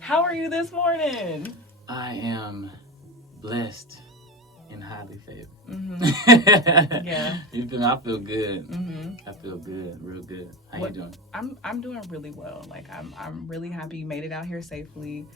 How are you this morning? I am blessed and highly favored. Yeah. You feel me? I feel good. Mm-hmm. I feel good, real good. How you doing? I'm doing really well. Like I'm really happy you made it out here safely.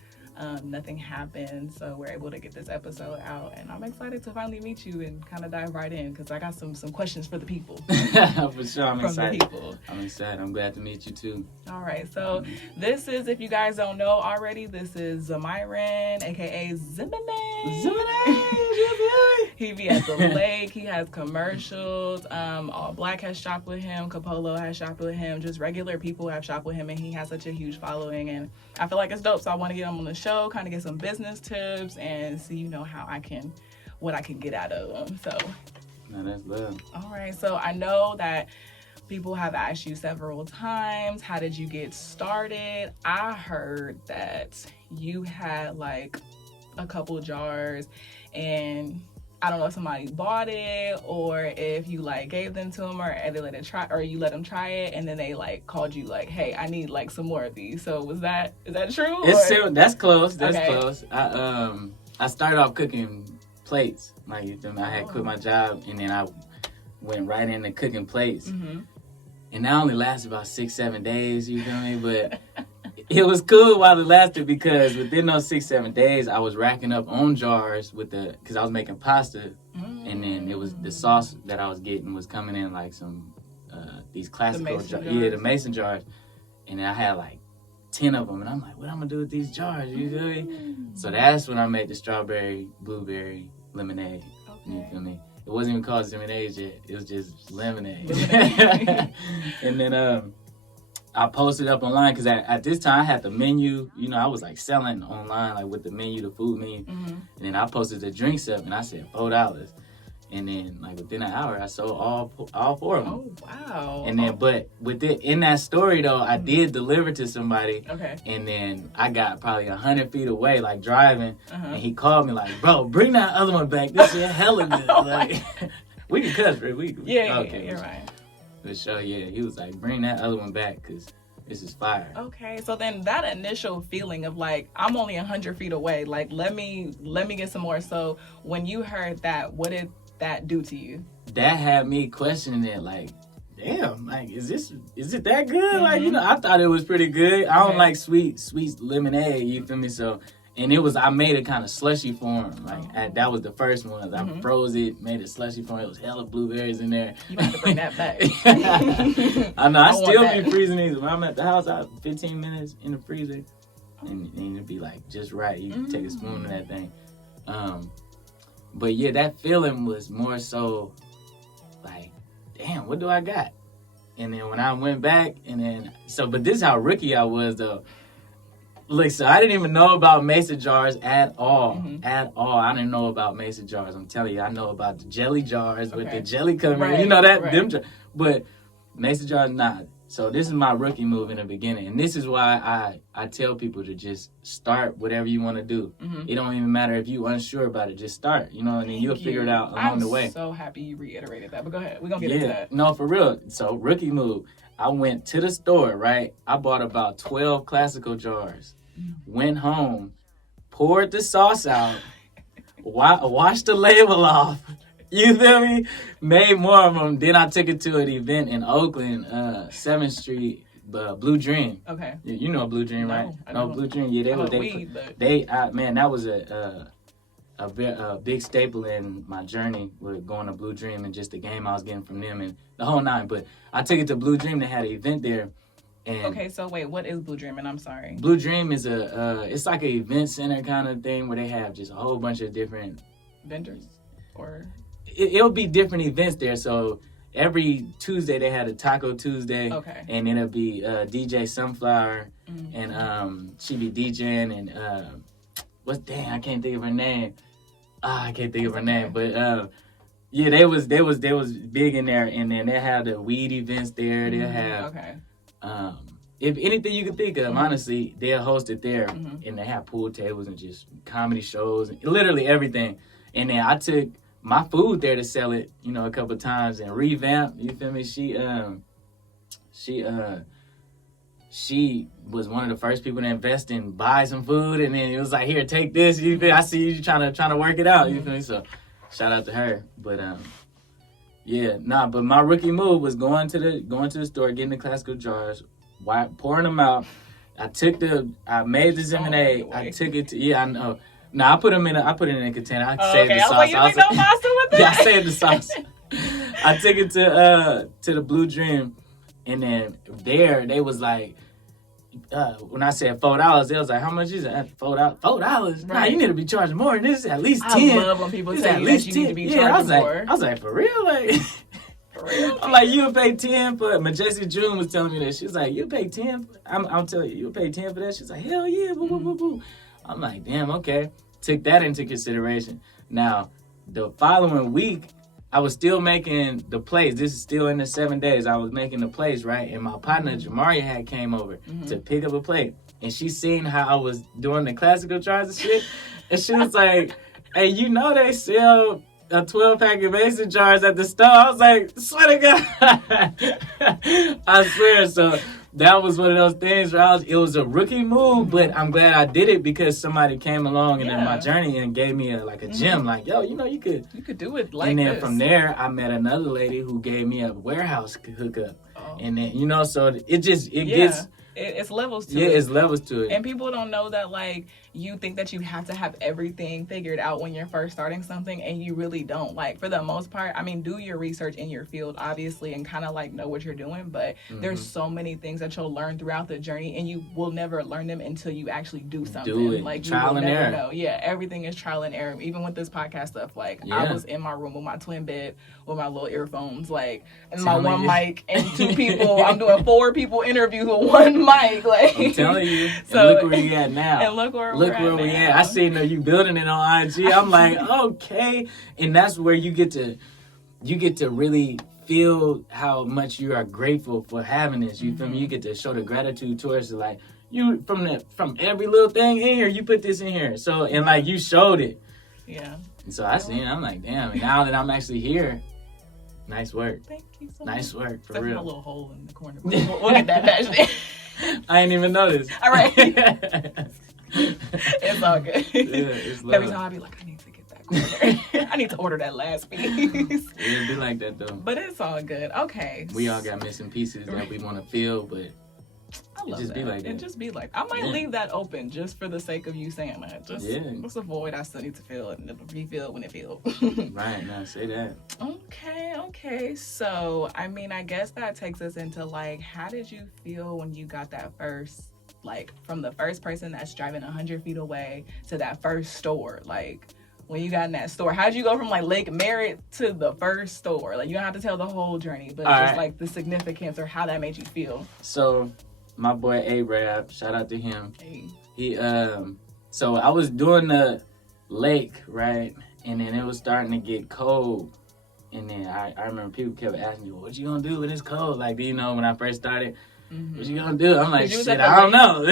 Nothing happened, so we're able to get this episode out, and I'm excited to finally meet you and kind of dive right in because I got some questions for the people. For sure, I'm from excited. The people. I'm excited. I'm glad to meet you too. All right, so this is, if you guys don't know already, this is Zemyran, aka ZEMONAADE. ZEMONAADE. He be at the lake. He has commercials. All Black has shopped with him. Capolo has shopped with him. Just regular people have shopped with him, and he has such a huge following. And I feel like it's dope. So I want to get him on the show, kind of get some business tips, and see, what I can get out of him. So, No, that's love. all right. So I know that people have asked you several times, how did you get started? I heard that you had like a couple jars, and I don't know if somebody bought it or if you like gave them to them or they let it try, or you let them try it and then they like called you like, hey, I need like some more of these. So is that true? It's still, that's close. That's Okay. close. I started off cooking plates. Like, you feel me? I had quit my job and then I went right into cooking plates. Mm-hmm. And that only lasted about 6-7 days, you feel me? But it was cool while it lasted because within those 6-7 days, I was racking up on jars because I was making pasta. And then it was the sauce that I was getting was coming in like some, these classical jars. Yeah, the mason jars. And then I had like 10 of them. And I'm like, what I'm going to do with these jars? You feel me? So that's when I made the strawberry, blueberry lemonade. Okay. You feel me? It wasn't even called Zemonade yet. It was just lemonade. And then I posted up online because at this time I had the menu. You know, I was like selling online, like with the menu, the food menu. Mm-hmm. And then I posted the drinks up and I said $4. And then like within an hour, I sold all 4 of them. Oh, wow. And then, but in that story though, I did deliver to somebody. Okay. And then I got probably 100 feet away, like driving. Uh-huh. And he called me like, bro, bring that other one back. This is hella good. Like, we can cuss, right? Yeah, okay, you're right. For sure, yeah. He was like, bring that other one back because this is fire. Okay, so then that initial feeling of like, I'm only 100 feet away, like let me get some more. So when you heard that, what did that do to you? That had me questioning it, like, damn, like, is it that good? Like, you know, I thought it was pretty good. I don't like sweet lemonade, you feel me? So, and I made it kind of slushy for him. Like, that was the first one. I froze it, made it slushy for him. It was hella blueberries in there. You have to bring that back. I know, I still want be freezing these. When I'm at the house, I have 15 minutes in the freezer. And it'd be like just right. You can take a spoon of that thing. But yeah, that feeling was more so like, damn, what do I got? And then when I went back, but this is how rookie I was though. Look, so I didn't even know about mason jars at all. At all. I didn't know about mason jars. I'm telling you, I know about the jelly jars with the jelly coming. You know that, them but mason jars, not. So this is my rookie move in the beginning. And this is why I tell people to just start whatever you want to do. It don't even matter if you're unsure about it. Just start, you know, and then you'll figure it out along the way. I'm so happy you reiterated that. But go ahead. We're going to get into that. No, for real. So rookie move. I went to the store, right? I bought about 12 classical jars. Went home, poured the sauce out, washed the label off. You feel me? Made more of them. Then I took it to an event in Oakland, 7th Street, Blue Dream. Okay. You know Blue Dream, right? No, Blue Dream. Yeah, man, that was a big staple in my journey with going to Blue Dream and just the game I was getting from them and the whole nine. But I took it to Blue Dream. They had an event there. And okay, so wait, what is Blue Dream? And I'm sorry. Blue Dream is it's like an event center kind of thing where they have just a whole bunch of different vendors, or it'll be different events there. So every Tuesday they had a Taco Tuesday. Okay. And it'll be DJ Sunflower, and she be DJing, and I can't think of her name. I can't think of her name, but yeah, they was big in there, and then they had the weed events there. They'll have if anything you can think of, honestly, they'll host it there, and they have pool tables and just comedy shows, and literally everything. And then I took my food there to sell it, you know, a couple of times and revamp. You feel me? she was one of the first people to invest in buy some food, and then it was like, here, take this. You feel? I see you trying to work it out. You feel me? So shout out to her. But but my rookie move was going to the store, getting the classical jars, pouring them out. I made the ZEMONAADE. I took it to I know. No, I put it in a container. I saved the sauce. I was like, you make no pasta with that? Yeah, I saved the sauce. I took it to the Blue Dream, and then there they was like, when I said $4, they was like, how much is it? $4. $4? Nah, you need to be charging more than this. At least 10. I love when people tell you that you need to be charging more. I was like, for real? Like, for real? I'm like, you would pay 10 for Majestic June was telling me that. She was like, you pay 10? I'm telling you would pay 10 for that? She's like, hell yeah, boo, boo, boo, boo. I'm like, damn, okay. Took that into consideration. Now, the following week, I was still making the plays. This is still in the 7 days. I was making the plays, right? And my partner, Jamaria, had came over to pick up a plate. And she seen how I was doing the classical jars and shit. And she was like, hey, you know they sell a 12-pack of mason jars at the store? I was like, swear to God. I swear. So that was one of those things where it was a rookie move, but I'm glad I did it because somebody came along in my journey and gave me a gem. Like, yo, you could do it like this. And then from there, I met another lady who gave me a warehouse hookup. Oh. And then, so it gets... It's levels to it. Yeah, it's levels to it. And people don't know that, like, you think that you have to have everything figured out when you're first starting something, and you really don't. Like, for the most part, I mean, do your research in your field, obviously, and kind of, like, know what you're doing. But there's so many things that you'll learn throughout the journey, and you will never learn them until you actually do something. Do it. Like, trial and error. Know. Yeah, everything is trial and error. Even with this podcast stuff, like, I was in my room with my twin bed with my little earphones, like, and my one mic and 2 people. I'm doing 4 people interviews with 1 mic, like. I'm telling you. So, and look where you at now. And look where we at. I seen that you building it on IG. I'm like, okay. And that's where you get to really feel how much you are grateful for having this. You feel me? You get to show the gratitude towards it. Like, you from every little thing in here, you put this in here. So, and like, you showed it. Yeah. And so I seen it. I'm like, damn. And now that I'm actually here, nice work. Thank you so nice much. Work, for Except real. For a little hole in the corner. We'll get that patched. I ain't even noticed. All right. It's all good. Yeah, every time I be like, I need to get that corner. I need to order that last piece. It'd be like that though. But it's all good. Okay. We all got missing pieces that we want to feel, but I love just that. be like that. It just be like, I might leave that open just for the sake of you saying that. Just a void I still need to fill, and it'll be filled when it fills. Right, now say that. Okay. So, I mean, I guess that takes us into, like, how did you feel when you got that first, like, from the first person that's driving 100 feet away to that first store? Like, when you got in that store, how did you go from, like, Lake Merritt to the first store? Like, you don't have to tell the whole journey, but like, the significance or how that made you feel. So, my boy A-Rab, shout out to him. Hey. He, so I was doing the lake, right? And then it was starting to get cold. And then I remember people kept asking me, what you gonna do when it's cold? Like, when I first started, what you gonna do? I'm like, shit, I don't know.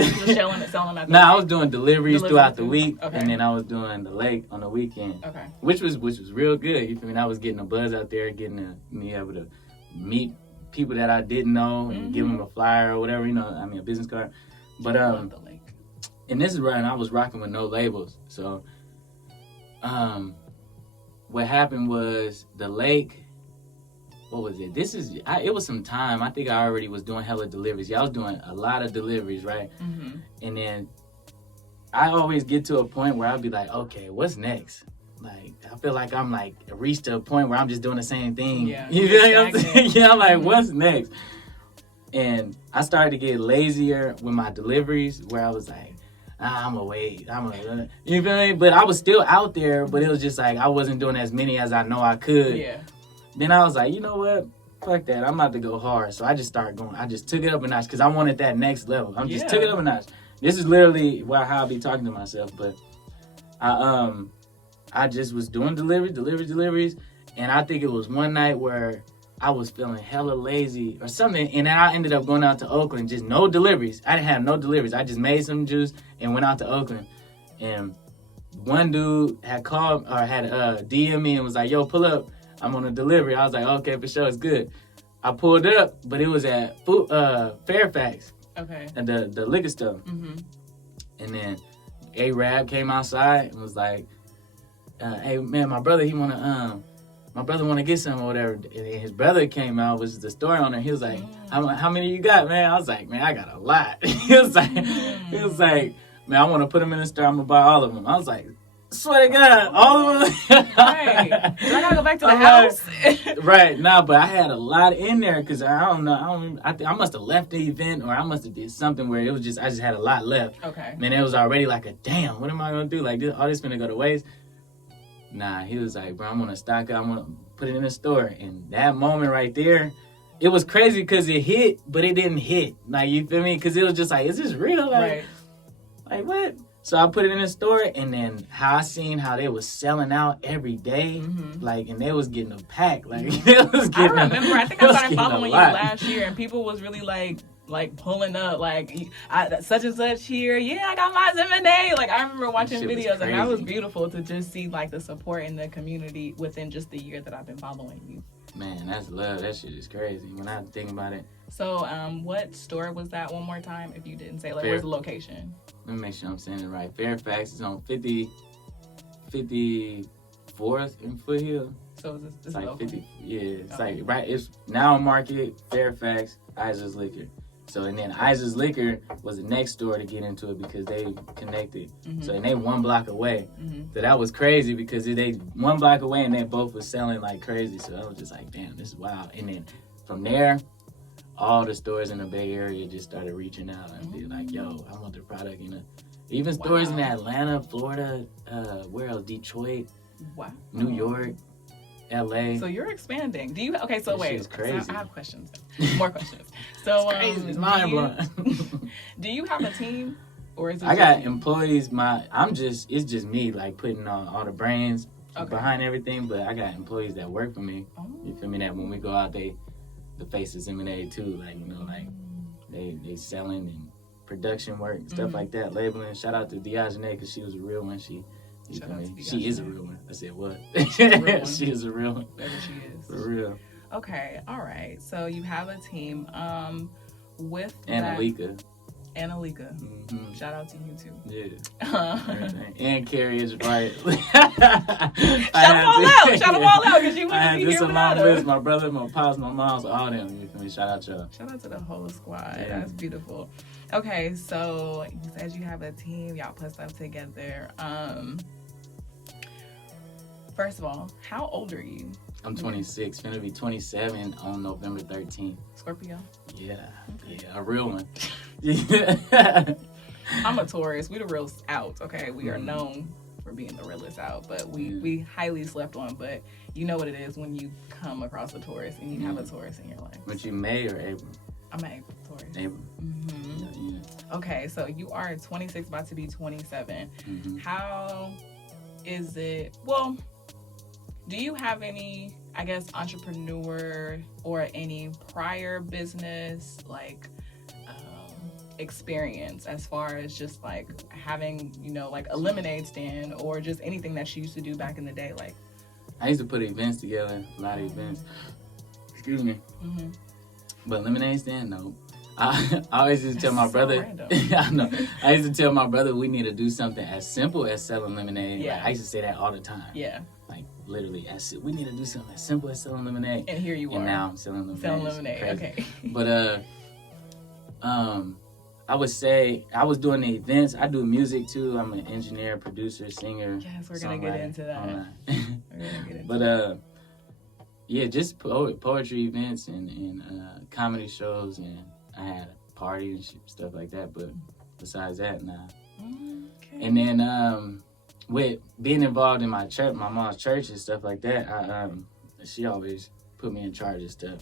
I was doing deliveries throughout the week. Okay. And then I was doing the lake on the weekend. Okay. Which was real good. You feel me? I was getting a buzz out there, me able to meet people that I didn't know and give them a flyer or whatever, a business card. But, and this is right, and I was rocking with no labels. So, what happened was the lake, what was it? It was some time. I think I already was doing hella deliveries. Yeah, I was doing a lot of deliveries, right? Mm-hmm. And then I always get to a point where I'll be like, okay, what's next? Like, I feel like I'm like reached a point where I'm just doing the same thing. Yeah, you know what I'm saying? Yeah, I'm like, what's next? And I started to get lazier with my deliveries where I was like, I'm gonna wait. You feel me? But I was still out there, but it was just like I wasn't doing as many as I know I could. Yeah. Then I was like, you know what? Fuck that. I'm about to go hard. So I just started going. I just took it up a notch because I wanted that next level. I just took it up a notch. This is literally how I be talking to myself. But I just was doing deliveries. And I think it was one night where I was feeling hella lazy or something. And then I ended up going out to Oakland, just no deliveries. I didn't have no deliveries. I just made some juice and went out to Oakland. And one dude had called or had DM me and was like, yo, pull up. I'm on a delivery. I was like, okay, for sure, it's good. I pulled up, but it was at Fairfax. Okay. And the liquor store. Mm-hmm. And then A-Rab came outside and was like, hey man, my brother wanna get some or whatever. And his brother came out, was the store owner. He was like, how many you got, man? I was like, man, I got a lot. he was like, man, I want to put them in the store. I'm gonna buy all of them. I was like, swear to God, all of them. Right. So I gotta go back to the house. Right. Nah, but I had a lot in there because I don't know. I must have left the event, or I must have did something where it was just I just had a lot left. Okay. Man, it was already like damn. What am I gonna do? Like all this gonna go to waste. Nah, he was like, bro, I'm gonna stock it. I'm gonna put it in the store. And that moment right there, it was crazy because it hit, but it didn't hit. Like, you feel me? Because it was just like, is this real? Like what? So I put it in the store, and then I seen how they was selling out every day, like, and they was getting a pack. Like, they was getting I think I started following you last year, and people was really like pulling up, like such and such here. Yeah, I got my ZEMONAADE. Like, I remember watching videos, and that was beautiful to just see like the support in the community within just the year that I've been following you. Man, that's love. That shit is crazy when I think about it. So, what store was that one more time? If you didn't say, like, where's the location? Let me make sure I'm saying it right. Fairfax is on 54th and Foothill. So it's like local? 50. Yeah, it's like right. It's now Market, Fairfax, Isa's Liquor. So, and then Isa's Liquor was the next store to get into it because they connected. So, and they 1 block away. So that was crazy because they 1 block away and they both was selling like crazy. So I was just like, damn, this is wild. And then from there, all the stores in the Bay Area just started reaching out and be like, yo, I want the product. Even stores in Atlanta, Florida, where else? Detroit, New York, LA. So you're expanding. Do you? Okay, so wait. Crazy. So I have questions. More questions. So it's mind blowing. Do you have a team, or is it? I got employees. It's just me, like putting all the brains behind everything. But I got employees that work for me. You feel me? That when we go out, the face of ZEMONAADE too. Like, like they selling and production work and stuff like that, labeling. Shout out to Diogene because she was a real one. She is a real one. I said what? She is a real one. Whatever she is. For real. Okay, all right. So you have a team. With Annalika. Shout out to you too. Yeah. And Carrie is right. Shout them all out because you wouldn't be here this without along us. with my brother, my pops, my moms, all them. You feel me? Shout out y'all. Shout out to the whole squad. Yeah. That's beautiful. Okay, so you said you have a team. Y'all put stuff together. First of all, how old are you? I'm 26. Finna be 27 on November 13th. Scorpio? Yeah. A real one. I'm a Taurus. We the real out, okay? We are known for being the realest out, but we highly slept on. But you know what it is when you come across a Taurus and you have a Taurus in your life. But you May or April? I'm an April Taurus. April. Yeah. Okay, so you are 26, about to be 27. How is it? Well, do you have any, I guess, entrepreneur or any prior business experience as far as just like having, like a lemonade stand or just anything that you used to do back in the day? Like, I used to put events together, a lot of events. Excuse me. But lemonade stand, no. I always used to tell my brother. I know. I used to tell my brother we need to do something as simple as selling lemonade. Yeah. Like, I used to say that all the time. Yeah. Like literally, we need to do something as simple as selling lemonade. And here you are. And now I'm selling lemonade. Selling lemonade. Okay. But I would say I was doing the events. I do music too. I'm an engineer, producer, singer. Yes, we're gonna get into that. We're gonna get into but yeah, just poetry events and comedy shows, and I had a party and stuff like that. But besides that, nah. Okay. And then with being involved in my church, my mom's church and stuff like that, she always put me in charge of stuff.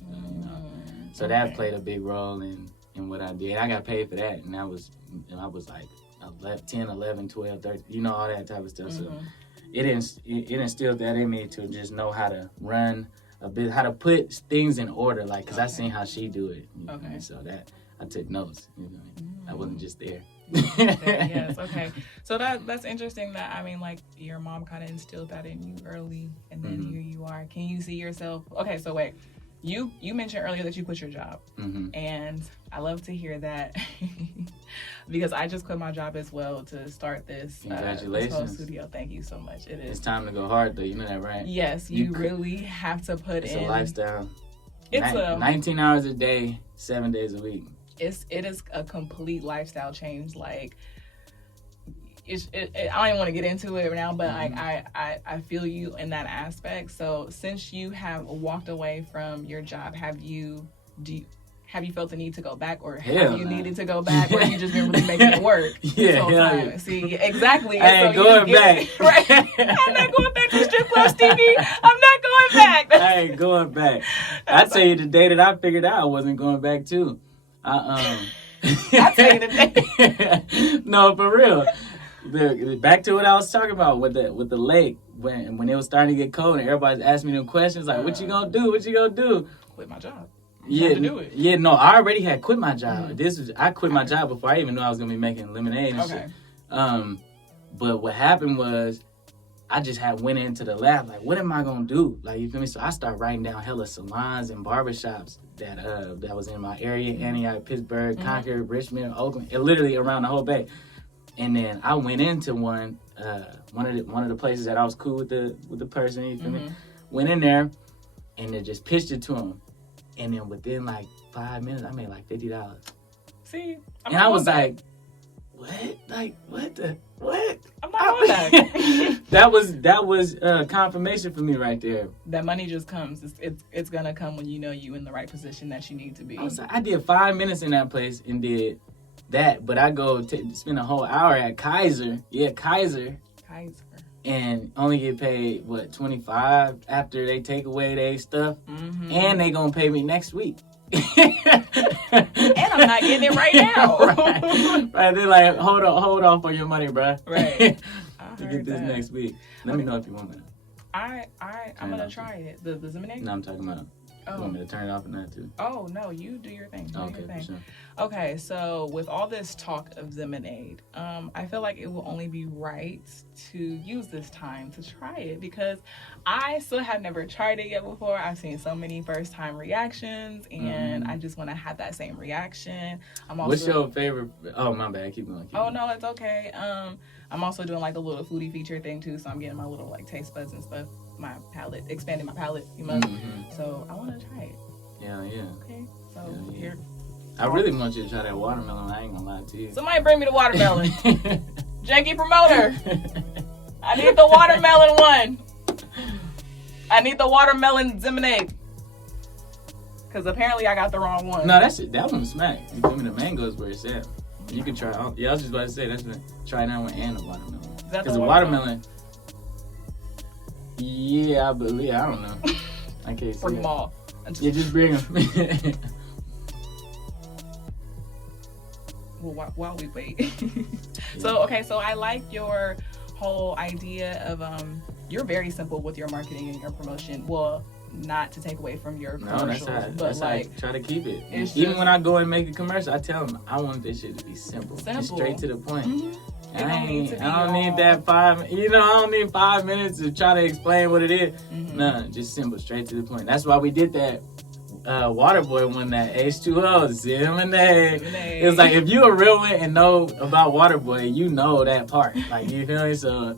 So that played a big role in what I did. I got paid for that, and I was like 10, 11, 12, 13, all that type of stuff. So it instilled that in me to just know how to run a bit, how to put things in order, like, because I seen how she do it. Okay. So that I took notes. I wasn't just there. Yes. Okay. So that's interesting. That, I mean, like, your mom kind of instilled that in you early, and then here you are. Can you see yourself? Okay. So wait. You mentioned earlier that you quit your job, and I love to hear that because I just quit my job as well to start this. Congratulations. This whole studio. Thank you so much. It is. It's time to go hard though. You know that, right? Yes, you really have to put it's in. It's a lifestyle. It's 19 hours a day, 7 days a week. It is a complete lifestyle change. Like, I don't even want to get into it now, but like I feel you in that aspect. So since you have walked away from your job, have you felt the need to go back, or have you needed to go back, or you just been really making it work this whole time? Yeah. See, exactly. I ain't going back. Right. I'm not going back to strip club, Stevie. I'm not going back. I ain't going back. I tell you, the day that I figured out I wasn't going back too. I tell you the day. No, for real. Back to what I was talking about with the lake, when it was starting to get cold and everybody's asking me them questions like, what you gonna do? What you gonna do? Quit my job. Yeah, to do it. Yeah, no, I already had quit my job. I quit my job before I even knew I was gonna be making lemonade and shit. But what happened was I just went into the lab like, what am I gonna do? Like, you feel me? So I started writing down hella salons and barbershops that was in my area: Antioch, Pittsburgh, Concord, Richmond, Oakland, literally around the whole Bay. And then I went into one of the places that I was cool with the person, you feel me? Went in there and then just pitched it to him. And then within like 5 minutes, I made like $50. See? And I was like, what? Like, what? I'm not going back. That was confirmation for me right there. That money just comes. It's gonna come when you know you in the right position that you need to be. I did 5 minutes in that place and did that, but I go spend a whole hour at Kaiser. Yeah, Kaiser. And only get paid, what, $25 after they take away their stuff? And they gonna pay me next week. And I'm not getting it right now. Right. They're like, hold on for your money, bro. Right. You get this next week. Let me know if you want me. I'm gonna try it. The ZEMONAADE? No, I'm talking about. You want me to turn it off and that too? Oh no, you do your thing. Okay, for sure. Okay, so with all this talk of ZEMONAADE, I feel like it will only be right to use this time to try it, because I still have never tried it yet before. I've seen so many first time reactions, and I just want to have that same reaction. What's your favorite? Oh, my bad. Keep going. No, it's okay. I'm also doing like the little foodie feature thing too, so I'm getting my little like taste buds and stuff. My palate, expanding my palate, you know. So I want to try it. Yeah. Okay, so here. I really want you to try that watermelon. I ain't gonna lie to you. Somebody bring me the watermelon. Janky promoter. I need the watermelon one. I need the watermelon ZEMONAADE. Because apparently I got the wrong one. No, that one smack. You feel me? The mango is where it's at. You can try. Yeah, I was just about to say try that one and the watermelon. Because the watermelon. Yeah, I believe. I don't know. I can't see. Bring them all. Yeah, just bring them. Well, while we wait. So I like your whole idea of you're very simple with your marketing and your promotion. Well, not to take away from your commercials, that's how I try to keep it. Even when I go and make a commercial, I tell them I want this shit to be simple. Just straight to the point. I don't need that 5. I don't need 5 minutes to try to explain what it is. No, just simple, straight to the point. That's why we did that. Waterboy won that H2O ZEMONAADE. It was like, if you a real one and know about Waterboy, you know that part. Like, you feel me? So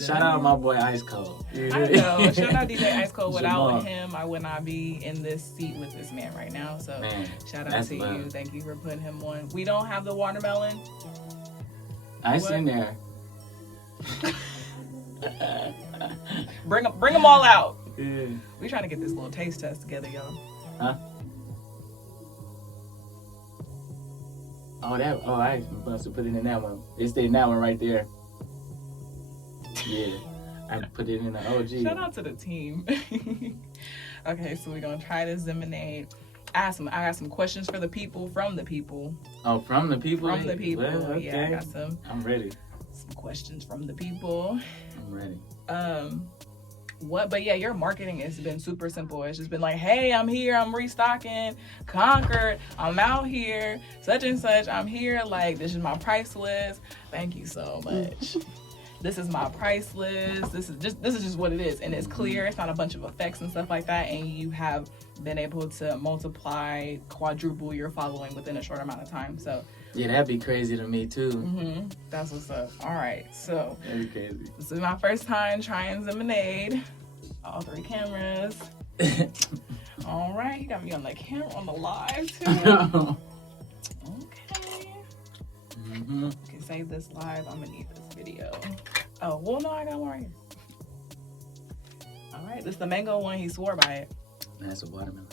shout out my boy Ice Cold. I know. Shout out DJ Ice Cold. Without him, I would not be in this seat with this man right now. So shout out to you. Thank you for putting him on. We don't have the watermelon. Ice in there. Bring them all out. Yeah. We trying to get this little taste test together, y'all. Huh? I supposed to put it in that one. It's in that one right there. Yeah. I put it in the OG. Shout out to the team. Okay, so we're gonna try this ZEMONAADE. I got some questions for the people from the people. Oh, from the people? From the people. Well, okay. Yeah, I got some. I'm ready. Some questions from the people. I'm ready. But yeah, your marketing has been super simple. It's just been like, hey, I'm here, I'm restocking Concord, I'm out here, such and such, I'm here, like, this is my price list. Thank you so much. this is my price list. This is just what it is, and it's clear. It's not a bunch of effects and stuff like that. And you have been able to multiply, quadruple your following within a short amount of time. So yeah, that'd be crazy to me too. That's what's up. All right, so That'd be crazy. this is my first time trying ZEMONAADE. All 3 cameras. All right, you got me on the camera on the live too. Okay. Okay, save this live. I'm gonna need this video. Oh, well, no, I got one right here. All right, this is the mango one. He swore by it. That's a watermelon.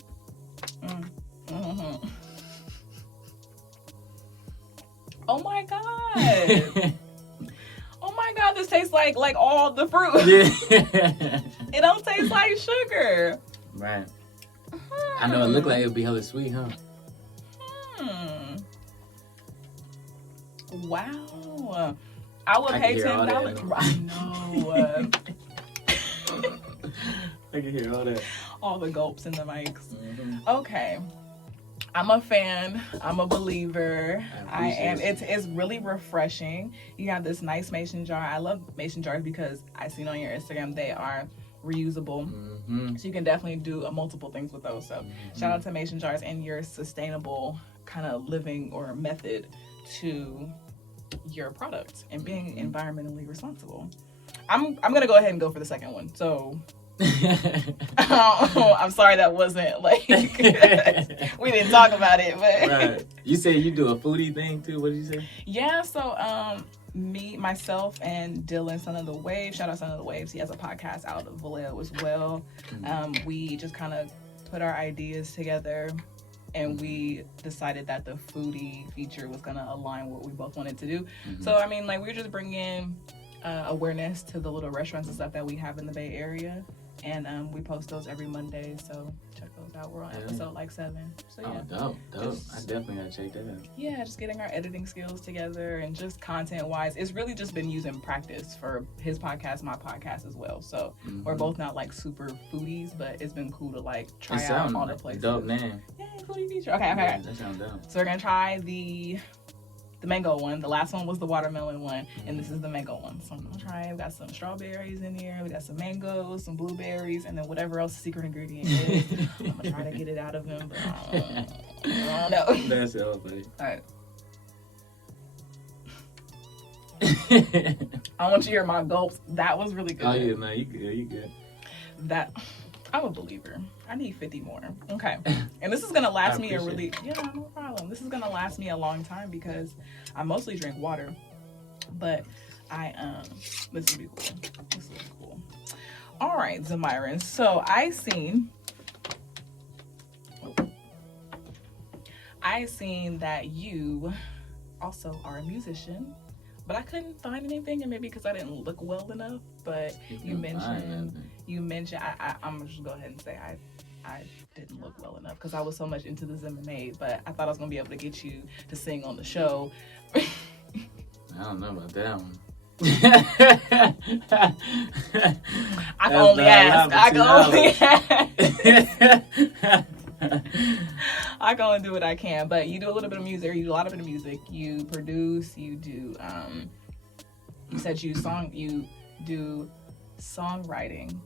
Oh my god. Oh my god, this tastes like all the fruit. It don't taste like sugar. Right. I know it looked like it would be hella sweet, huh? Wow. I would pay $10. I know. I can hear all that. All the gulps in the mics. Okay. I'm a fan. I'm a believer. I am. It's really refreshing. You have this nice mason jar. I love mason jars because I seen on your Instagram they are reusable. So you can definitely do multiple things with those. So shout out to mason jars and your sustainable kind of living or method to your product and being environmentally responsible. I'm gonna go ahead and go for the second one. So I'm sorry that wasn't like we didn't talk about it, but right. You said you do a foodie thing too. What did you say? Yeah, so me, myself, and Dylan, Son of the Waves. Shout out Son of the Waves. He has a podcast out of Vallejo as well. We just kind of put our ideas together, and we decided that the foodie feature was gonna align what we both wanted to do. So I mean, like, we're just bringing awareness to the little restaurants and stuff that we have in the Bay Area. And we post those every Monday, so check those out. We're on episode like 7. So yeah. Oh, dope. I definitely gotta check that out. Yeah, just getting our editing skills together and just content-wise. It's really just been using practice for his podcast, my podcast as well. So we're both not like super foodies, but it's been cool to like try out all the places. Dope name. Yeah, foodie feature. Okay. Yeah, that sounds dope. So we're gonna try the mango one. The last one was the watermelon one, and this is the mango one. So I'm gonna try it. We got some strawberries in here, we got some mangoes, some blueberries, and then whatever else the secret ingredient is. I'm gonna try to get it out of him, but I don't know. That's all, buddy. All right. I want you to hear my gulps. That was really good. Oh yeah, no, you good. That I'm a believer. I need 50 more. Okay. And this is gonna last me no problem. This is gonna last me a long time because I mostly drink water. But this will be cool. This will be cool. All right, Zemyran. So I seen that you also are a musician. But I couldn't find anything, and maybe because I didn't look well enough. But you mentioned. I'm just go ahead and say I didn't look well enough because I was so much into the ZEMONAADE. But I thought I was gonna be able to get you to sing on the show. I don't know about that one. I can only ask. I can only do what I can, but you do a little bit of music, or you do a lot of music. You produce, you do you said you do songwriting.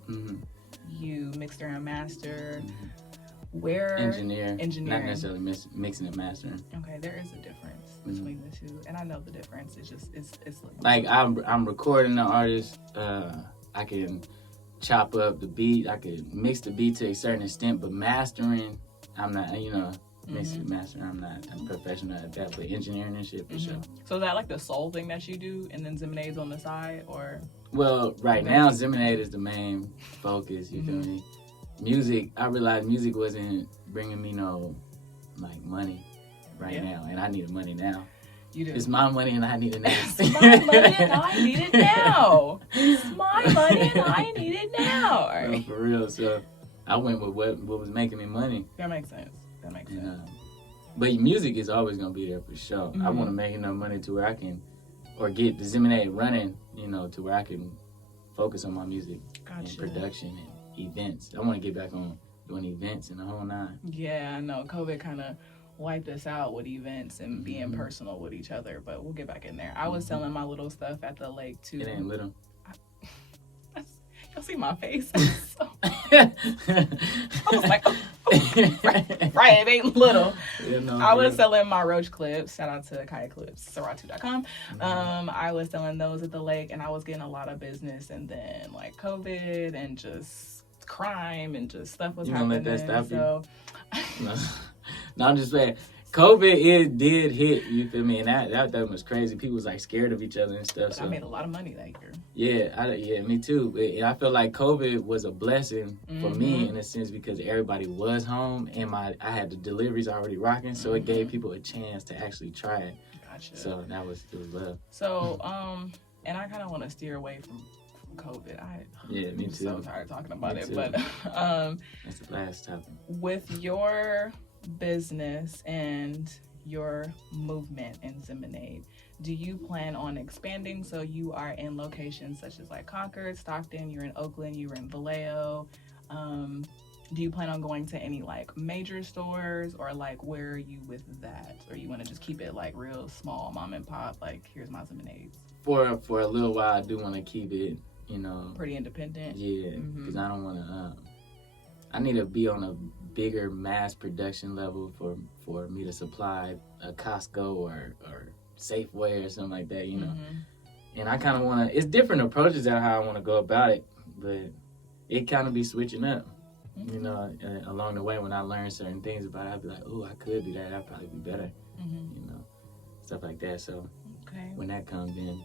You mix and master. Where engineering, not engineering, necessarily mixing and mastering. Okay, there is a difference between the two, and I know the difference. It's just it's like I'm recording the artist. I can chop up the beat. I can mix the beat to a certain extent, but mastering, I'm not. Mixing and mastering, I'm not. I'm professional at that, but engineering and shit for sure. So is that like the sole thing that you do, and then ZEMONAADE's on the side, or? Well, right now ZEMONAADE is the main focus. You feel me? Music, I realized music wasn't bringing me no like money now, and I need money now. You do. It's my money and I need it now. It's my money and I need it now. It's my money and I need it now. All right. No, for real. So I went with what was making me money. That makes sense. But music is always gonna be there for sure. I want to make enough money to where I can, or get the ZEMONAADE running, to where I can focus on my music and production and events. I want to get back on doing events and the whole nine. Yeah, I know. COVID kind of wipe this out with events and being personal with each other, but we'll get back in there. I was selling my little stuff at the lake too. It ain't little. You'll see my face. I was like, oh, right, it ain't little. Yeah, no, I was selling my roach clips. Shout out to Kaya Clips, Saratu.com. I was selling those at the lake, and I was getting a lot of business. And then like COVID and just crime and just stuff was happening. You gonna let that stop you? No, I'm just saying. COVID did hit, you feel me, and that was crazy. People was like scared of each other and stuff. So I made a lot of money that year. Yeah, me too. And I feel like COVID was a blessing for me in a sense because everybody was home and I had the deliveries already rocking, so it gave people a chance to actually try it. Gotcha. So it was love. So and I kind of want to steer away from COVID. Me too. I'm so tired of talking about Me it, too. but that's the last topic. With your business and your movement in ZEMONAADE, do you plan on expanding? So you are in locations such as like Concord, Stockton, you're in Oakland, you're in Vallejo. Do you plan on going to any like major stores, or like where are you with that? Or you want to just keep it like real small, mom and pop, like here's my ZEMONAADEs? For a little while, I do want to keep it, pretty independent. Yeah, because I don't want to. I need to be on a bigger mass production level for me to supply a Costco or Safeway or something like that, And I kind of want to. It's different approaches at how I want to go about it, but it kind of be switching up, along the way when I learn certain things about it. I'd be like, oh, I could do that. That'd probably be better, stuff like that. So when that comes in.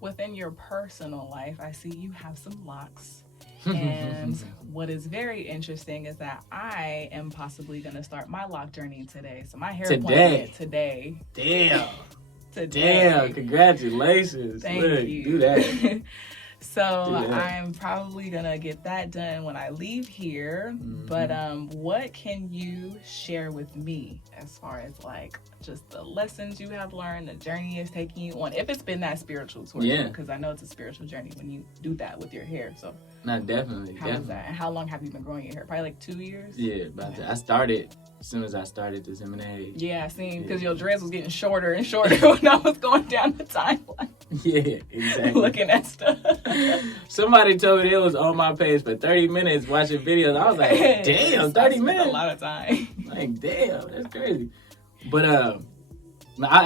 Within your personal life, I see you have some locks. And what is very interesting is that I am possibly going to start my lock journey today. So my hair appointment today. Damn. Today. Damn, congratulations. Thank you. Do that. So I'm probably going to get that done when I leave here. But what can you share with me as far as like just the lessons you have learned, the journey is taking you on, if it's been that spiritual towards you? Because I know it's a spiritual journey when you do that with your hair. So no, definitely. How is that? And how long have you been growing your hair? Probably like 2 years? Yeah, I started as soon as I started the ZEMONAADE. Yeah, I seen, because your dreads was getting shorter and shorter when I was going down the timeline. Yeah, exactly. Looking at stuff. Somebody told me they was on my page for 30 minutes watching videos. I was like, damn, 30 minutes? A lot of time. Like, damn, that's crazy. But I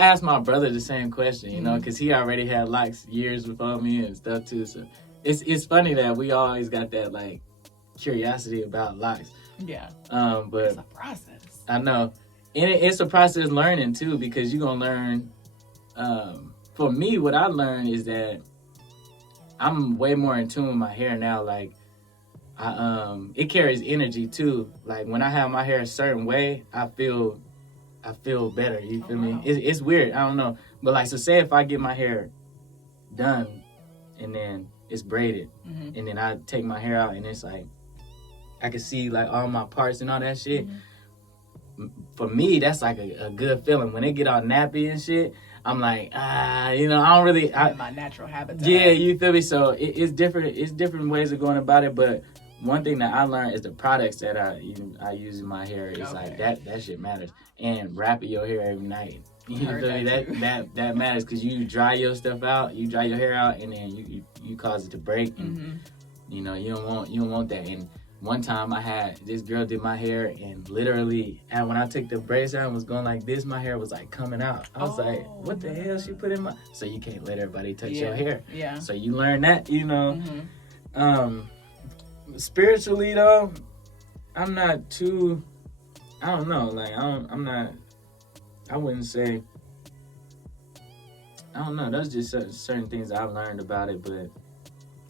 asked my brother the same question, because he already had locks years before me and stuff too. So it's funny that we always got that like curiosity about locks. Yeah. But it's a process. I know, and it's a process learning too, because you're gonna learn. For me, what I learned is that I'm way more in tune with my hair now. Like, it carries energy too. Like when I have my hair a certain way, I feel better. You feel me? It's weird. I don't know, but like, so say if I get my hair done and then it's braided, and then I take my hair out and it's like I can see like all my parts and all that shit. For me, that's like a good feeling. When they get all nappy and shit, I'm like, I don't really. My natural habitat. Yeah, you feel me? So it's different. It's different ways of going about it. But one thing that I learned is the products that I use in my hair. It's like that shit matters. And wrapping your hair every night. You feel me? That matters, because you dry your stuff out, you dry your hair out, and then you cause it to break. And, you don't want that. And one time I had this girl did my hair, and literally, and when I took the braids out and was going like this, my hair was like coming out. I was like, what the hell she put in my? So you can't let everybody touch your hair. Yeah. So you learn that, Spiritually though, I'm not too. I don't know. Like I'm not. I wouldn't say. I don't know. Those just certain things I've learned about it, but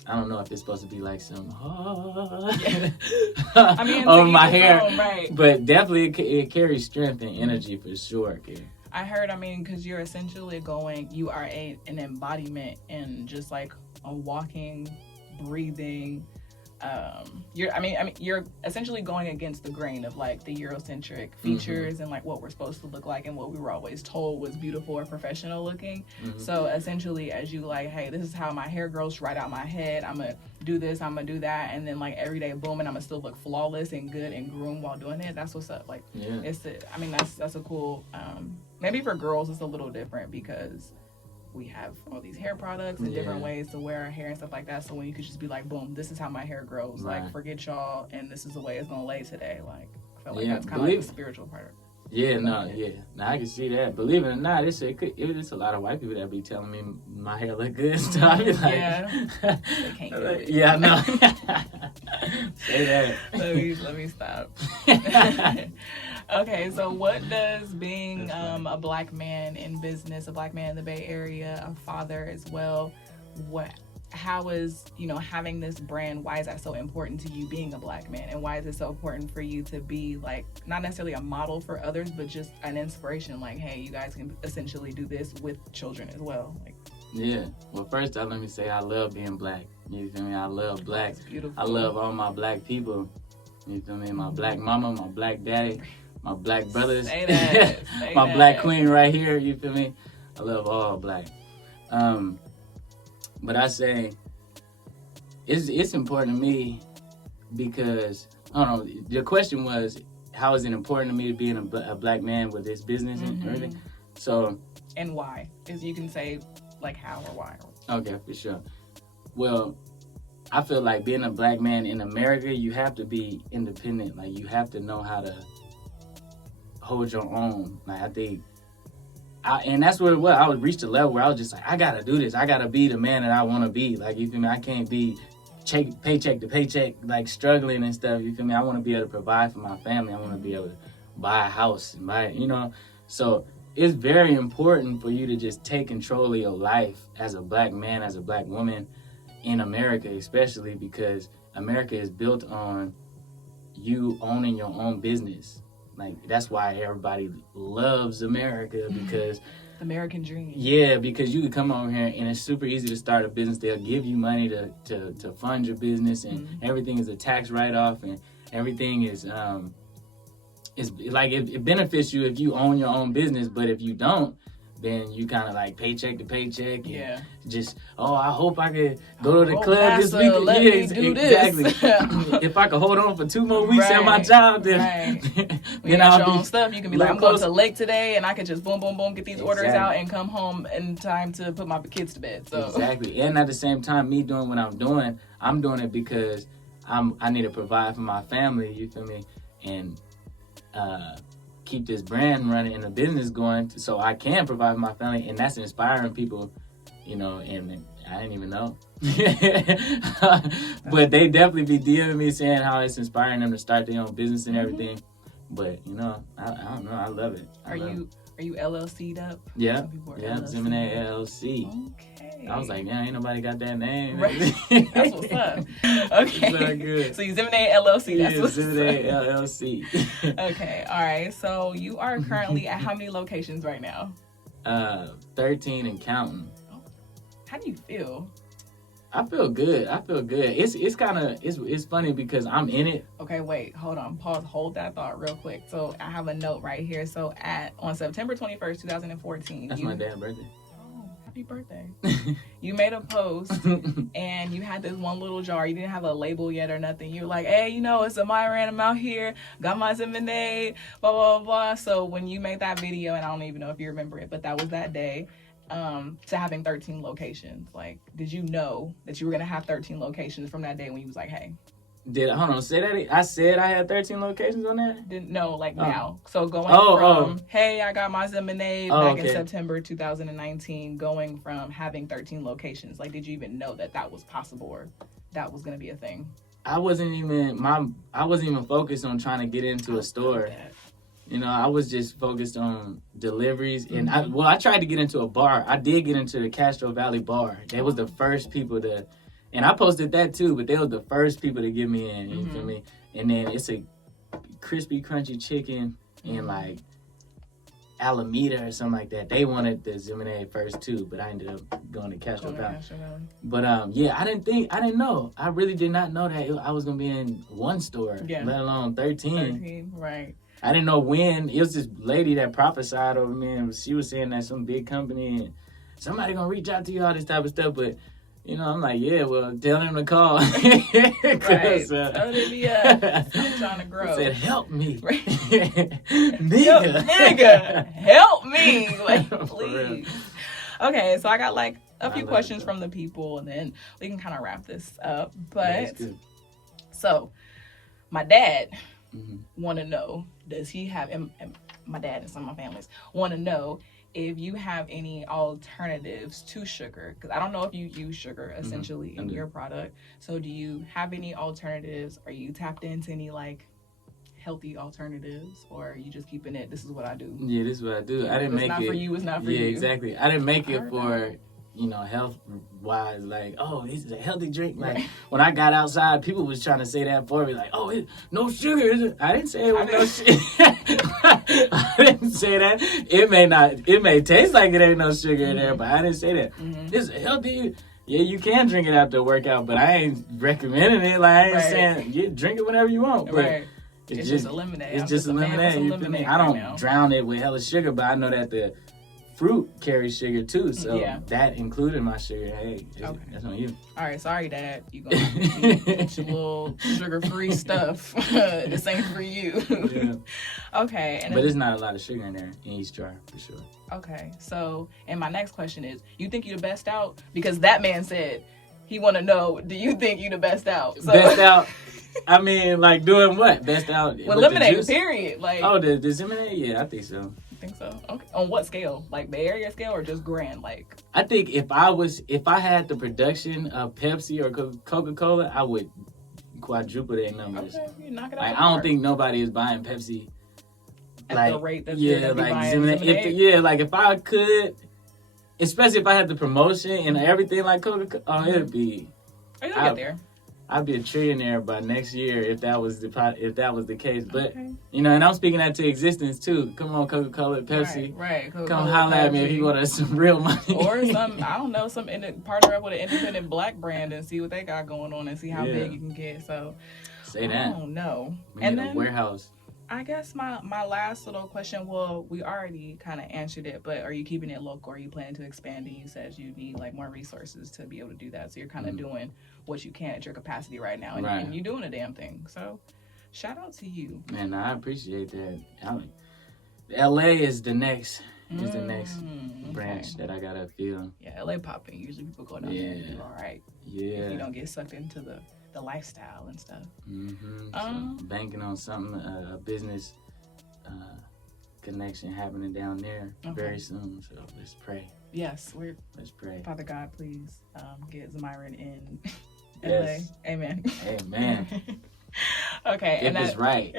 I don't know if it's supposed to be like some I mean, on my hair, right? But definitely it carries strength and energy for sure. I heard. Because you're essentially you are an embodiment and just like a walking, breathing you're essentially going against the grain of like the Eurocentric features and like what we're supposed to look like and what we were always told was beautiful or professional looking. So essentially, as you like, hey, this is how my hair grows right out my head. I'm gonna do this, I'm gonna do that, and then like every day, boom, and I'm gonna still look flawless and good and groomed while doing it. That's what's up. Like, that's a cool. Maybe for girls, it's a little different because we have all these hair products and different ways to wear our hair and stuff like that. So when you could just be like, boom, this is how my hair grows. Right. Like, forget y'all, and this is the way it's gonna lay today. Like, I feel like that's kind of like the spiritual part. Now I can see that. Believe it or not, it's a lot of white people that be telling me my hair look good. So I be like, they can't do it. Yeah, no. Say that. Let me stop. Okay, so what does being a black man in business, a black man in the Bay Area, a father as well, how is, having this brand, why is that so important to you being a black man? And why is it so important for you to be like, not necessarily a model for others, but just an inspiration? Like, hey, you guys can essentially do this with children as well. Like, yeah. Well, first let me say I love being black. You feel me? I love black. That's beautiful. I love all my black people. You feel me? My black mama, my black daddy, my black brothers. Say that. My black queen right here. You feel me? I love all black. But I say it's important to me because, I don't know, the question was, how is it important to me to be a black man with this business and everything? So. And why? Is you can say, like, how or why. Okay, for sure. Well, I feel like being a black man in America, you have to be independent. Like, you have to know how to hold your own. Like, I think, and that's what it was. I would reach the level where I was just like, I gotta do this. I gotta be the man that I want to be. Like, you feel me? I can't be paycheck to paycheck, like struggling and stuff. You feel me? I want to be able to provide for my family. I want to be able to buy a house and buy, So it's very important for you to just take control of your life as a black man, as a black woman in America, especially because America is built on you owning your own business. Like, that's why everybody loves America, because the American dream. Yeah, because you can come over here and it's super easy to start a business. They'll give you money to fund your business, and everything is a tax write-off, and everything is it's like it benefits you if you own your own business. But if you don't, then you kind of like paycheck to paycheck. And just, I hope I could go to the club this week. Let me do exactly. This. If I could hold on for 2 more weeks at my job, then when you got your own stuff, you can be like, I'm going to the lake today, and I could just boom, boom, boom, get these orders out and come home in time to put my kids to bed. So. Exactly. And at the same time, me doing what I'm doing it because I need to provide for my family. You feel me? And keep this brand running and the business going so I can provide for my family, and that's inspiring people, and I didn't even know. But they definitely be DMing me saying how it's inspiring them to start their own business and everything. But, I don't know, I love it. Are you LLC'd up? Yeah, ZEMONAADE LLC. Okay. I was like, ain't nobody got that name. Right. That's what's up. Okay. So good. So you ZEMONAADE LLC. That's what's ZEMONAADE LLC. Okay. All right. So you are currently at how many locations right now? 13 and counting. How do you feel? I feel good. It's kind of it's funny because I'm in it. Okay, wait, hold on, pause, hold that thought real quick. So I have a note right here. So on September 21st, 2014. That's my dad's birthday. Oh, happy birthday. You made a post and you had this one little jar. You didn't have a label yet or nothing. You were like, hey, it's Zemyran, I'm out here, got my ZEMONAADE, blah, blah, blah. So when you made that video, and I don't even know if you remember it, but that was that day, to having 13 locations. Like, did you know that you were going to have 13 locations from that day when you was like, hey? Hold on, say that. I said I had 13 locations on that? Didn't know, now. So going from, hey, I got my ZEMONAADE back in September 2019, going from having 13 locations. Like, did you even know that was possible or that was going to be a thing? I wasn't even focused on trying to get into a store. I was just focused on deliveries. And I tried to get into a bar. I did get into the Castro Valley bar. They was the first people to, and I posted that too, but they were the first people to get me in, you feel me? And then it's a crispy, crunchy chicken and like Alameda or something like that. They wanted the ZEMONAADE first too, but I ended up going to Castro Valley. But yeah, I didn't know. I really did not know that I was gonna be in one store, let alone 13. Right. I didn't know when. It was this lady that prophesied over me, and she was saying that some big company and somebody gonna reach out to you, all this type of stuff. But you know, I'm like, yeah, well, tell them to call. Right. Tell them I'm trying to grow. Said, help me. Right. Nigga, help me. Like, please. Okay, so I got like a few questions from the people, and then we can kind of wrap this up. But so, my dad want to know, does he have, and my dad and some of my families want to know if you have any alternatives to sugar, because I don't know if you use sugar essentially in your product. So do you have any alternatives? Are you tapped into any like healthy alternatives, or are you just keeping it, this is what I do? Yeah, this is what I do. I didn't make it. It's not for you, it's not for you. Yeah, exactly. I didn't make it for, you know, health wise, like, oh, this is a healthy drink. Like, when I got outside, people was trying to say that for me, like, oh, no sugar, is it? I didn't say it was no sugar. I didn't say that. It may taste like it ain't no sugar in there, but I didn't say that. It's healthy. Yeah, you can drink it after a workout, but I ain't recommending it. Like, I ain't saying, yeah, drink it whenever you want. But it's just a lemonade. It's just a lemonade. You feel me? I don't drown it with hella sugar, but I know that the fruit carries sugar too, so that included my sugar. Hey, that's on you. All right, sorry, Dad. You gonna eat your little sugar-free stuff. This ain't for you. Okay. But there's not a lot of sugar in there in each jar, for sure. Okay, so, and my next question is, you think you the best out? Because that man said he want to know, do you think you the best out? So, best out? I mean, like, doing what? Best out? With lemonade, period. Like, oh, the ZEMONAADE? Yeah, I think so. Think so? Okay. On what scale? Like Bay Area scale or just grand? Like, I think if I had the production of Pepsi or Coca-Cola, I would quadruple their numbers. Okay, you knock it out. Like, I don't think nobody is buying Pepsi at the rate that they're like ZEMONAADE. Like if I could, especially if I had the promotion and everything like Coca-Cola, it'd be. Oh, you'll get there. I'd be a trillionaire by next year if that was the case. But you know, and I'm speaking that to existence too. Come on, Coca-Cola, Pepsi. Right. Coca-Cola, come holler at me if you want some real money. Or some, I don't know, partner up with an independent black brand and see what they got going on and see how big you can get. So say that. I don't know. We need a warehouse. I guess my last little question, well, we already kind of answered it, but are you keeping it local? Or are you planning to expand? And you said you need like more resources to be able to do that. So you're kind of doing what you can at your capacity right now, and you're doing a damn thing. So shout out to you. Man, I appreciate that. LA is the next branch that I gotta feel. Yeah, LA popping. Usually people go down there and do all right. Yeah. If you don't get sucked into the lifestyle and stuff. So banking on something, a business connection happening down there very soon. So let's pray. Yes, let's pray. Father God, please get Zemyran in LA. Amen. Amen. Okay. If it's right.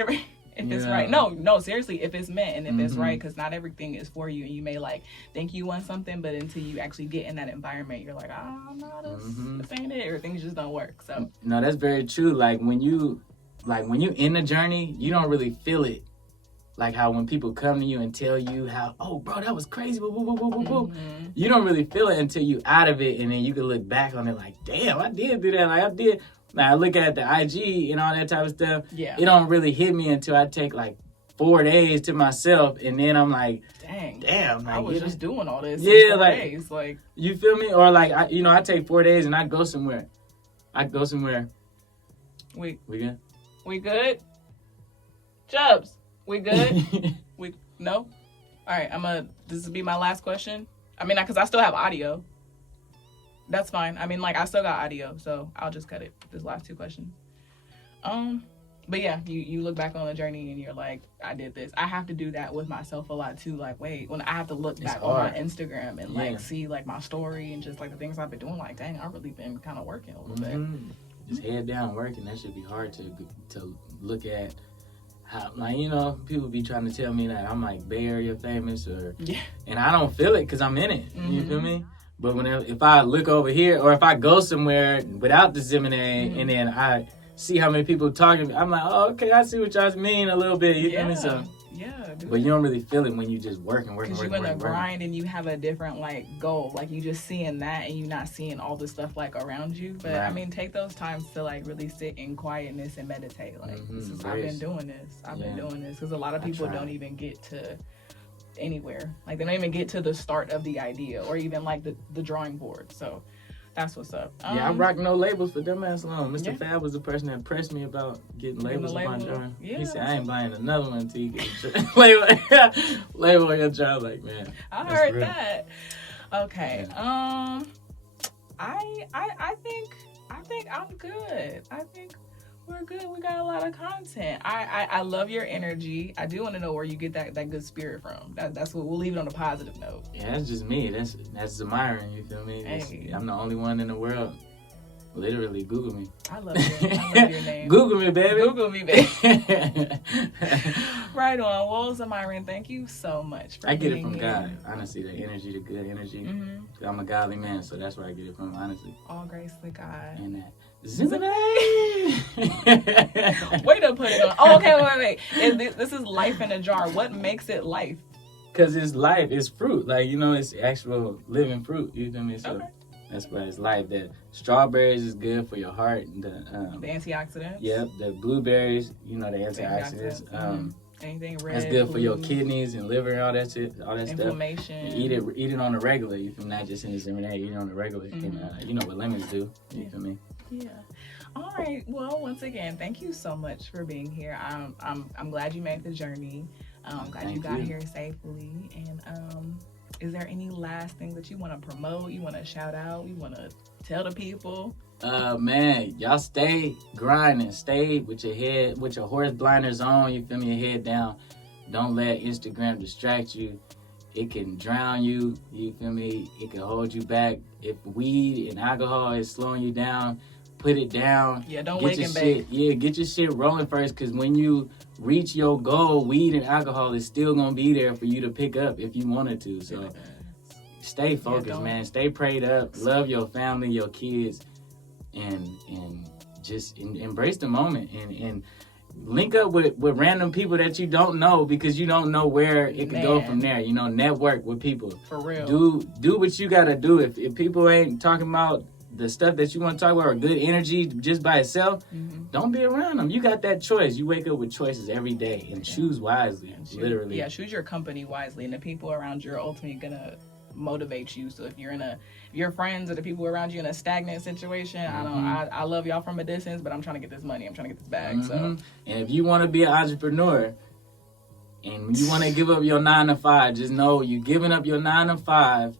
If it's right. No, seriously, if it's meant and if it's right, because not everything is for you. And you may like think you want something, but until you actually get in that environment, you're like, no, this ain't it, or things just don't work. So no, that's very true. Like when you in the journey, you don't really feel it. Like how when people come to you and tell you how, oh, bro, that was crazy. You don't really feel it until you out of it, and then you can look back on it like, damn, I did do that. Like I did. Now I look at the IG and all that type of stuff. Yeah. It don't really hit me until I take like 4 days to myself, and then I'm like, damn, like, I was just doing all this. Yeah, in 4 like days. Like, you feel me? Or like I take 4 days and I go somewhere. We good? We good? Chubbs, we good? No? All right, this will be my last question. I mean, because I still have audio. That's fine. I mean, like, I still got audio, so I'll just cut it. This last 2 questions. But yeah, you look back on the journey and you're like, I did this. I have to do that with myself a lot too. Like, wait, when I have to look back on my Instagram and like see like my story and just like the things I've been doing, like, dang, I've really been kind of working a little bit. Just head down working. That should be hard to look at. How, like, you know, people be trying to tell me that I'm like Bay Area famous and I don't feel it because I'm in it. You feel me? But if I look over here or if I go somewhere without the ZEMONAADE and then I see how many people talking, I'm like, oh, okay, I see what y'all mean a little bit. You feel me? So Yeah, but you don't really feel it when you just working. Because you in a grind and you have a different like goal. Like you just seeing that and you not seeing all the stuff like around you. But I mean, take those times to like really sit in quietness and meditate. Like I've been doing this. I've been doing this because a lot of people don't even get to anywhere. Like they don't even get to the start of the idea or even like the drawing board. So that's what's up. I rock no labels for dumbass long. Mr. Fab was the person that pressed me about getting labels on my drawing. Yeah, he said, I ain't buying another one until you get label on your drawing. Like, man, I heard that. Okay. Yeah. I think I'm good. I think we're good. We got a lot of content. I love your energy. I do want to know where you get that good spirit from. That's what we'll leave it on a positive note. Yeah, that's just me. That's Zemyran, you feel me? Hey. I'm the only one in the world. Literally, Google me. I love your name. Google me, baby. Google me, baby. Right on. Well, Zemyran, thank you so much for being here. I get it from God. Honestly, the energy, the good energy. I'm a godly man, so that's where I get it from, honestly. All grace to God. And that. ZEMONAADE. Way to put it on. Oh, okay, wait. This is life in a jar. What makes it life? Because it's life. It's fruit. Like, it's actual living fruit. You feel me? So that's why it's life. The strawberries is good for your heart. The antioxidants. Yep. The blueberries, the antioxidants. Anything red. That's good for your kidneys and liver and all that shit, all that inflammation. Stuff. Eat it on the regular. You feel me? Not just in the ZEMONAADE. Eat it on the regular. And, you know what lemons do. You feel me? Yeah. All right. Well, once again, thank you so much for being here. I'm glad you made the journey. Glad you got here safely. And is there any last thing that you want to promote? You want to shout out? You want to tell the people? Man, y'all stay grinding. Stay with your horse blinders on. You feel me? Your head down. Don't let Instagram distract you. It can drown you. You feel me? It can hold you back. If weed and alcohol is slowing you down, put it down. Yeah, don't wake and bake. Get your shit rolling first, because when you reach your goal, weed and alcohol is still going to be there for you to pick up if you wanted to. So stay focused, man. Stay prayed up. Love your family, your kids, and just embrace the moment and link up with random people that you don't know, because you don't know where it could go from there. Network with people. For real. Do what you got to do. If people ain't talking about the stuff that you want to talk about or good energy just by itself, don't be around them. You got that choice. You wake up with choices every day and choose wisely, literally. Yeah, choose your company wisely, and the people around you are ultimately going to motivate you. So if your friends or the people around you in a stagnant situation, I love y'all from a distance, but I'm trying to get this money. I'm trying to get this bag. So, and if you want to be an entrepreneur and you want to give up your 9-to-5, just know you're giving up your 9-to-5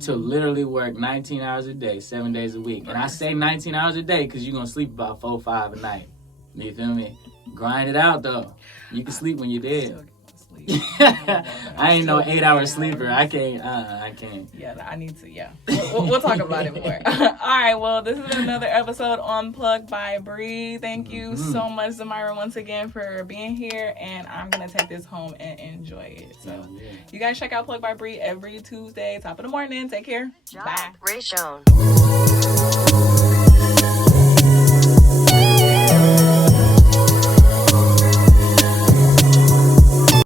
to literally work 19 hours a day, 7 days a week. And I say 19 hours a day because you're going to sleep about 4-5 a night. You feel me? Grind it out, though. You can sleep when you're dead. I ain't no 8-hour sleeper. I can't. Yeah, I need to. Yeah, we'll talk about it more. All right. Well, this is another episode on Plug by Bree. Thank you so much, Zemyran, once again for being here. And I'm gonna take this home and enjoy it. So, you guys check out Plug by Bree every Tuesday, top of the morning. Take care. Bye. Ray Shown.